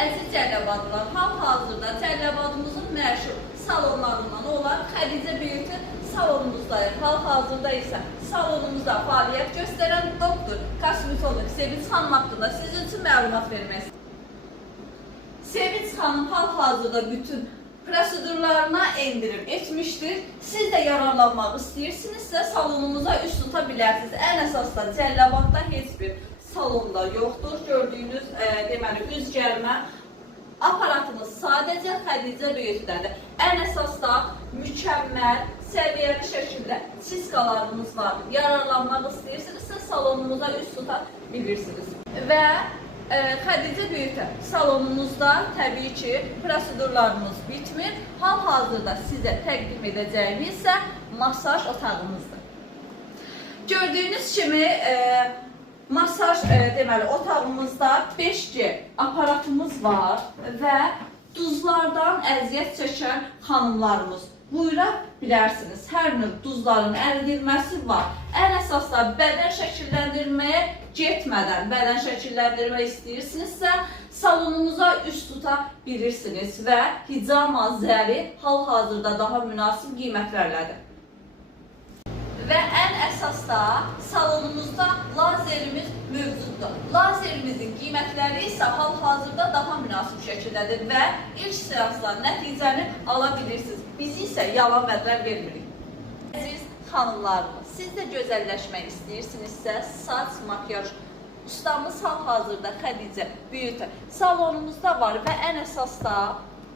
Əziz Cəlilabadlılar, hal-hazırda Cəlilabadımızın məşhur salonlarından olan Xədicə Beauty salonumuzdayıq. Hal-hazırda isə salonumuzda fəaliyyət göstərən doktor, kosmetolog Sevinç xanım haqqında sizin üçün məlumat vermək istəyirəm. Sevinç xanım hal-hazırda bütün prosedurlarına endirim etmişdir. Siz də yararlanmaq istəyirsinizsə salonumuza üst tuta bilərsiniz. Ən əsasda Cəlilabadda heç bir salonda yoxdur. Gördüyünüz deməli üz gəlmə aparatımız sadəcə Xədicə Beauty-dədir. Ən əsasda mükəmməl, səviyyəli şəkildə çiskalarımız var. Yararlanmaq istəyirsinizsə salonumuza üst tuta bilirsiniz. Və Xədicə Beauty salonumuzda təbii ki prosedurlarımız bitmir. Hal-hazırda sizə təqdim edəcəyimiz isə masaj otağımızdır. Gördüyünüz kimi masaj deməli otağımızda 5G aparatımız var və duzlardan əziyyət çəkən xanımlarımız buyura bilərsiniz. Hər növ duzların əridilməsi var. Ən əsasda bədən şəkilləndirməyə getmədən bədən şəkilləndirmək istəyirsinizsə salonumuza üst tuta bilirsiniz və hicama zəli hal-hazırda daha münasib qiymətlərlədir. Və ən əsas da salonumuzda lazerimiz mövcuddur. Lazerimizin qiymətləri isə hal-hazırda daha münasib şəkildədir və ilk seansdan nəticəni ala bilirsiniz. Biz isə yalan vədlər vermirik. Əziz xanımlarımız, siz də gözəlləşmək istəyirsinizsə saç, makyaj ustamız hal-hazırda Xədicə Beauty salonumuzda var və ən əsas da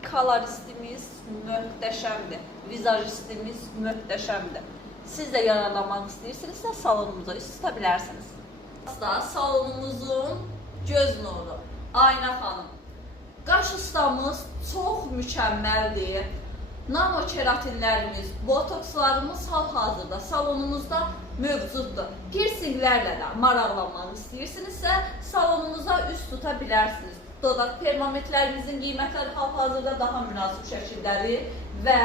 koloristimiz möhtəşəmdir, vizajistimiz möhtəşəmdir. Siz də yararlanmaq istəyirsinizsə salonumuza üst tuta bilərsiniz. Salonumuzun göz nuru Ayna xanım. Qaş ustamız çox mükəmməldir. Nano keratinlərimiz, botokslarımız hal-hazırda salonumuzda mövcuddur. Piercinglərlə də maraqlanmaq istəyirsinizsə salonumuza üst tuta bilərsiniz. Dodaq termometrlərimizin qiymətləri hal-hazırda daha münasib şəkildədir və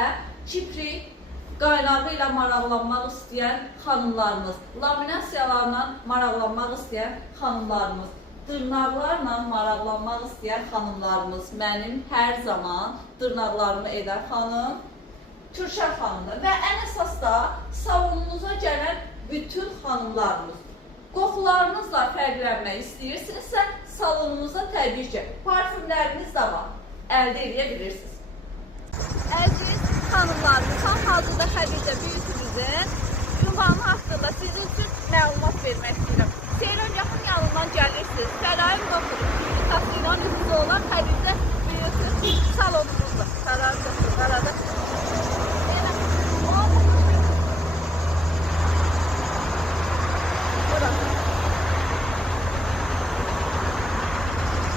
kiprik qaynağı ilə maraqlanmaq istəyən xanımlarımız, laminasiyalarla maraqlanmaq istəyən xanımlarımız, dırnaqlarla maraqlanmaq istəyən xanımlarımız, mənim hər zaman dırnaqlarımı edən xanım Türşən xanımdır. Və ən əsas da salonumuza gələn bütün xanımlarımız, qoxularınızla fərqlənmək istəyirsinizsə salonumuzda təbii ki parfümlərimiz də var, əldə edə bilirsiniz. Əziz xanımlarımız, hal-hazırda Xədicə Beauty-mizin ünvanı haqqında sizin üçün məlumat vermək istəyirəm. Seyran yaxın yanından gəlirsiniz. Sərayin Doktoru klinikası ilə üstü olan Xədicə Beauty salonumuzdur. Sərayin Doktoru arada.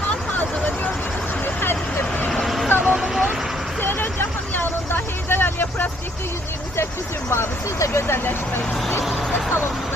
Hal-hazırda gördüyünüz kimi Xədicə Beauty salonumuz Seyran yaxın yanında Heydər Əliyev prospekti 128 ünvanı. Siz də gözəlləşmək istəyirsiniz və salonumuzda